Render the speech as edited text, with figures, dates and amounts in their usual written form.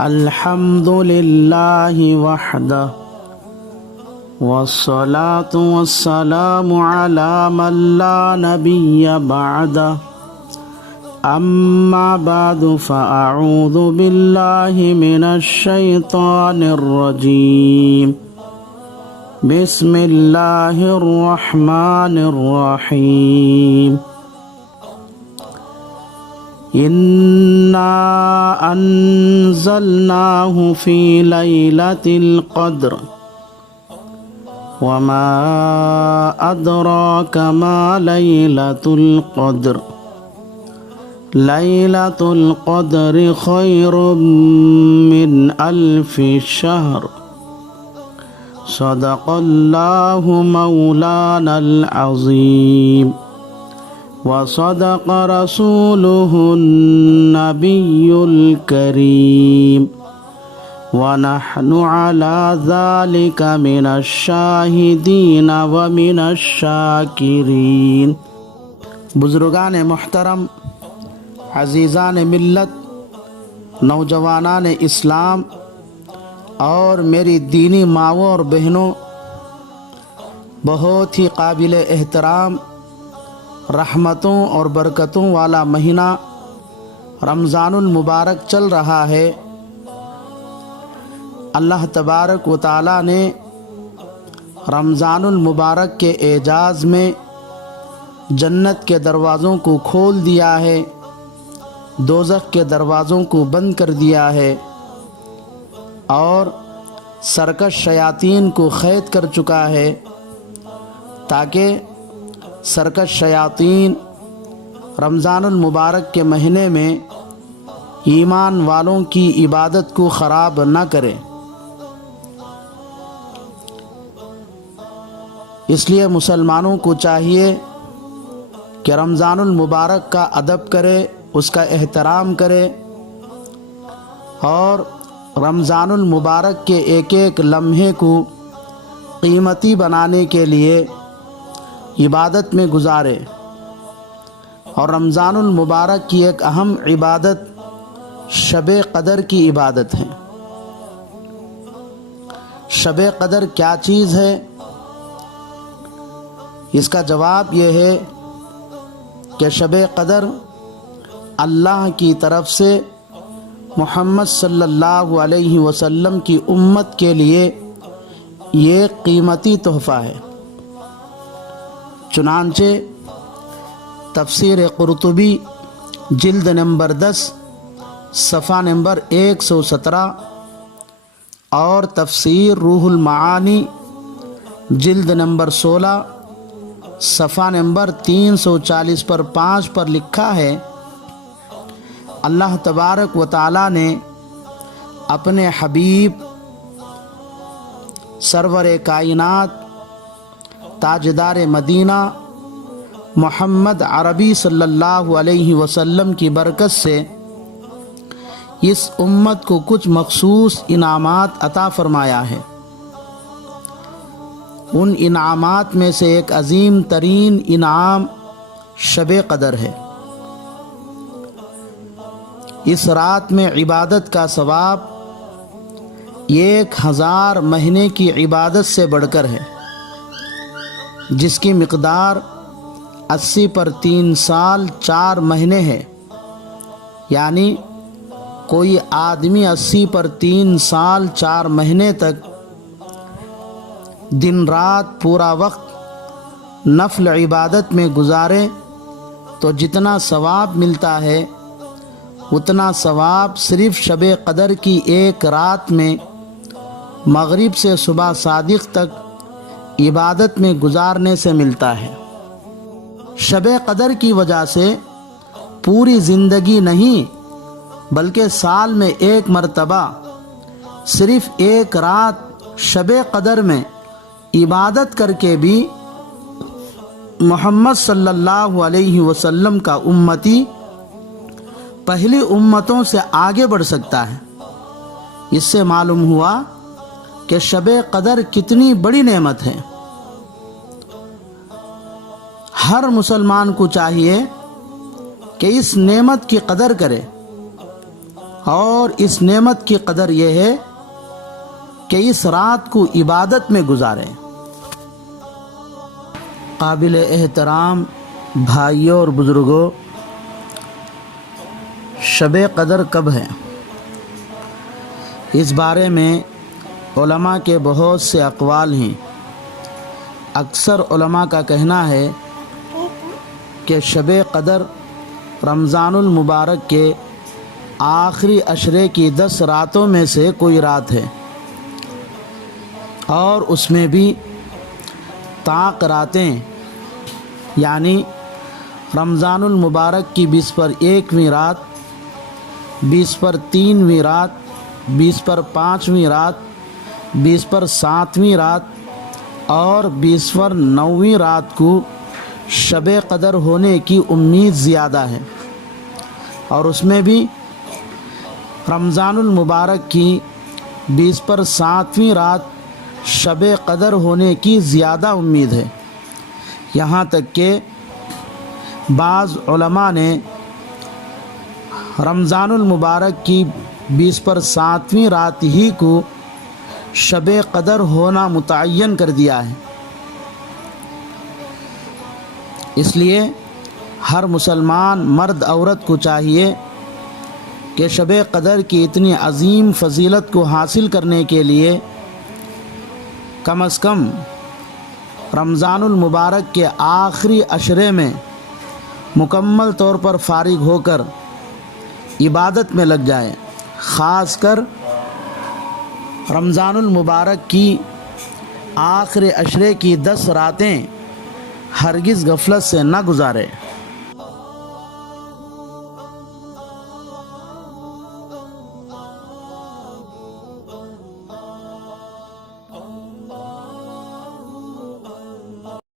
الحمد للہ وحدہ والصلاة والسلام علی من لا نبی بعدہ اما بعد فاعوذ باللہ من الشیطان الرجیم بسم اللہ الرحمن الرحیم انا انزلناہ فی لیلۃ القدر وما ادراک ما لیلۃ القدر لیلۃ القدر خیر من الف شہر صدق اللہ مولانا العظیم وصدق رسوله النبی الکریم ونحن على ذلك من الشاہدین ومن الشاکرین۔ بزرگان محترم، عزیزان ملت، نوجوانان اسلام اور میری دینی ماؤں اور بہنوں، بہت ہی قابل احترام رحمتوں اور برکتوں والا مہینہ رمضان المبارک چل رہا ہے۔ اللہ تبارک و تعالی نے رمضان المبارک کے اعجاز میں جنت کے دروازوں کو کھول دیا ہے، دوزخ کے دروازوں کو بند کر دیا ہے، اور سرکش شیاطین کو قید کر چکا ہے، تاکہ سرکش شیاطین رمضان المبارک کے مہینے میں ایمان والوں کی عبادت کو خراب نہ کرے۔ اس لیے مسلمانوں کو چاہیے کہ رمضان المبارک کا ادب کرے، اس کا احترام کرے، اور رمضان المبارک کے ایک ایک لمحے کو قیمتی بنانے کے لیے عبادت میں گزارے۔ اور رمضان المبارک کی ایک اہم عبادت شب قدر کی عبادت ہے۔ شب قدر کیا چیز ہے؟ اس کا جواب یہ ہے کہ شب قدر اللہ کی طرف سے محمد صلی اللہ علیہ وسلم کی امت کے لیے یہ قیمتی تحفہ ہے۔ چنانچہ تفسیر قرطبی جلد نمبر 10 صفحہ نمبر 117 اور تفسیر روح المعانی جلد نمبر 16 صفحہ نمبر 340 پر 5 پر لکھا ہے، اللہ تبارک و تعالی نے اپنے حبیب سرور کائنات تاجدار مدینہ محمد عربی صلی اللہ علیہ وسلم کی برکت سے اس امت کو کچھ مخصوص انعامات عطا فرمایا ہے۔ ان انعامات میں سے ایک عظیم ترین انعام شب قدر ہے۔ اس رات میں عبادت کا ثواب 1000 مہینے کی عبادت سے بڑھ کر ہے، جس کی مقدار 80 پر 3 سال 4 مہینے ہے۔ یعنی کوئی آدمی 80 پر 3 سال 4 مہینے تک دن رات پورا وقت نفل عبادت میں گزارے تو جتنا ثواب ملتا ہے اتنا ثواب صرف شب قدر کی ایک رات میں مغرب سے صبح صادق تک عبادت میں گزارنے سے ملتا ہے۔ شب قدر کی وجہ سے پوری زندگی نہیں بلکہ سال میں ایک مرتبہ صرف ایک رات شب قدر میں عبادت کر کے بھی محمد صلی اللہ علیہ وسلم کا امتی پہلی امتوں سے آگے بڑھ سکتا ہے۔ اس سے معلوم ہوا کہ شب قدر کتنی بڑی نعمت ہے۔ ہر مسلمان کو چاہیے کہ اس نعمت کی قدر کرے اور اس نعمت کی قدر یہ ہے کہ اس رات کو عبادت میں گزاریں۔ قابل احترام بھائیوں اور بزرگوں، شب قدر کب ہے؟ اس بارے میں علماء کے بہت سے اقوال ہیں۔ اکثر علماء کا کہنا ہے کہ شب قدر رمضان المبارک کے آخری عشرے کی 10 راتوں میں سے کوئی رات ہے، اور اس میں بھی طاق راتیں، یعنی رمضان المبارک کی 20 پر 1ویں رات، 20 پر 3ویں رات، 20 پر 5ویں رات، 20 پر 7ویں رات اور 20 پر 9ویں رات کو شب قدر ہونے کی امید زیادہ ہے، اور اس میں بھی رمضان المبارک کی 20 پر 7ویں رات شب قدر ہونے کی زیادہ امید ہے۔ یہاں تک کہ بعض علماء نے رمضان المبارک کی 20 پر 7ویں رات ہی کو شب قدر ہونا متعین کر دیا ہے۔ اس لیے ہر مسلمان مرد عورت کو چاہیے کہ شب قدر کی اتنی عظیم فضیلت کو حاصل کرنے کے لیے کم از کم رمضان المبارک کے آخری عشرے میں مکمل طور پر فارغ ہو کر عبادت میں لگ جائے۔ خاص کر رمضان المبارک کی آخری عشرے کی 10 راتیں ہرگز غفلت سے نہ گزارے۔